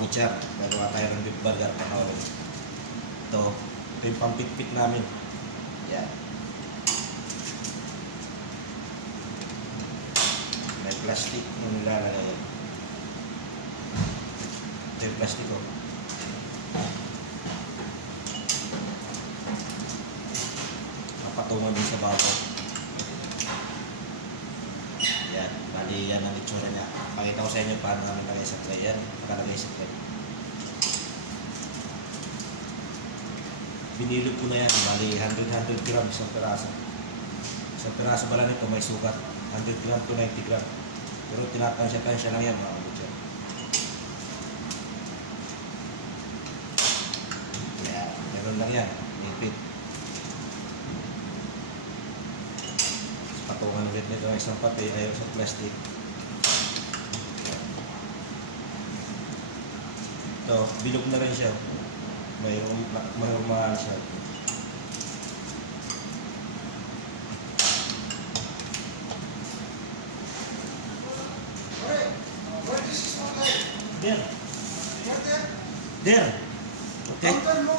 butcher. Gagawa tayo ng beef burger panghalo. Ito yung pampitpit namin. Yan. May plastic na nilalagay yan. Ito yung plastic ko. Patungan din sa bago. Yan, bali yan ang itsura niya. Pakita ko sa inyo paano namin lagay sa tray. Yan, nakalagay sa tray. Binilog ko na yan, bali 100 grams isang piraso. Isang piraso pala nito may sukat, 100 grams to 90 grams. Pero tinatansya-tansya lang yan mga kabutcher. Yan, meron lang yan, nipit. Patungan ulit nito ang isang pati ayaw sa plastic. Ito, bilog na rin siya. Mayroong mahal siya. Where this is not like There. what there? There. Okay. Counter mo.